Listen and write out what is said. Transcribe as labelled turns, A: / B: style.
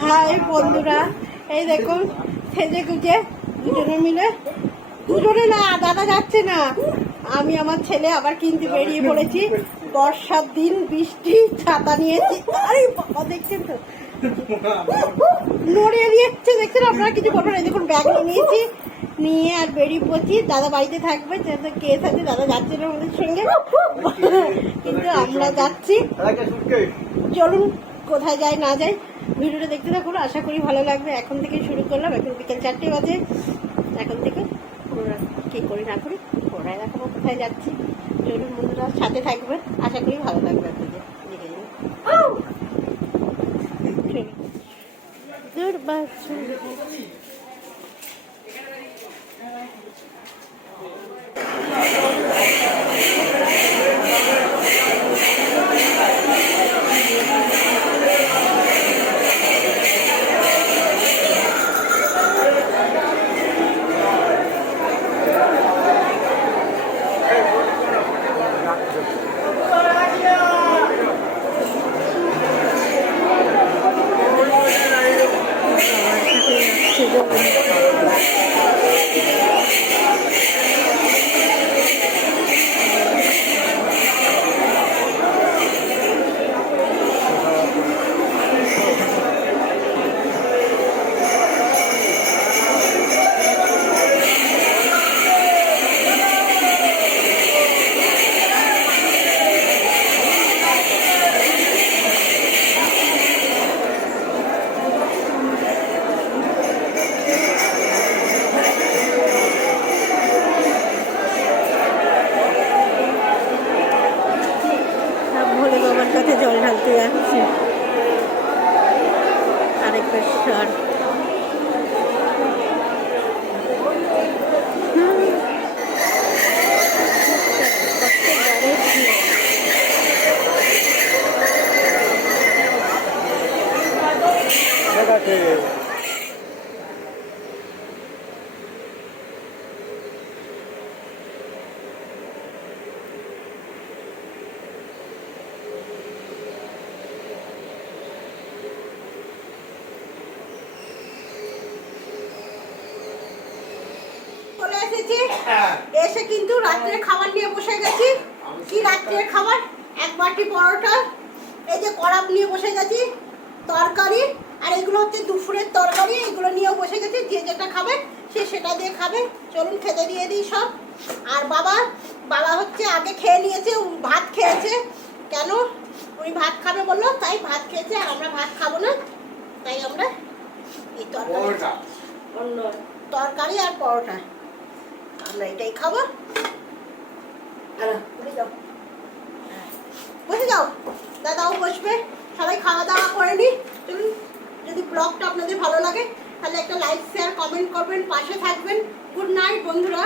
A: High বন্ধুরা এই দেখুন সেজে গুজে দুজনে মিলে দুজনে না দাদা যাচ্ছে না। আমি আমার ছেলে আবার কিনতে বেরিয়ে পড়েছি। বর্ষার দিন বৃষ্টি ছাতা নিয়েছি আরে বাবা দেখছেন তো? নড়িয়ে দিয়েছে দেখছেন আপনারা কিছু করবেন না দেখুন ব্যাগ নিয়েছি নিয়ে আর বেরিয়ে পড়ছি। দাদা বাড়িতে থাকবে যেহেতু কেস আছে দাদা যাচ্ছে না আমাদের সঙ্গে। কিন্তু আমরা যাচ্ছি। চলুন কোথায় যায় না যায়। ভিডিওটা দেখতে থাকুন আশা করি ভালো লাগবে। এখন থেকে শুরু করলাম এখন বিকেল চারটে বাজে। এখন থেকে পুরো কী করি না করি ওরাই দেখাবো কোথায় যাচ্ছি। চলুন বন্ধুরা সাথে থাকবে আশা করি ভালো লাগবে আপনাদের। দেখে নিন। Thank you. কাছে জল ঢালতে যাচ্ছি। আরেকবার
B: ঠিক
A: এসেছি। এসে কিন্তু রাত্রে খাবার নিয়ে বসে গেছি। কি রাত্রের খাবার? এক বাটি পরোটা এই যে কড়াপ নিয়ে বসে গেছি তরকারি আর এগুলো হচ্ছে দুপুরের তরকারি এগুলো নিয়েও বসে গেছি যে যেটা খাবে সে সেটা দিয়ে খাবে। চলুন খেতে দিয়ে দিই সব। আর বাবা বাবা হচ্ছে আগে খেয়ে নিয়েছে ভাত খেয়েছে। কেন? উনি ভাত খাবে বলল তাই ভাত খেয়েছে আর আমরা ভাত খাব না। তাই আমরা এই তরকারি অন্য তরকারি আর পরোটা। আমরা এটাই খাব বসে যাও দাদাও বসবে। সবাই খাওয়া দাওয়া করে নি। যদি ব্লগটা আপনাদের ভালো লাগে, তাহলে একটা লাইক শেয়ার কমেন্ট করবেন, পাশে থাকবেন। গুড নাইট বন্ধুরা।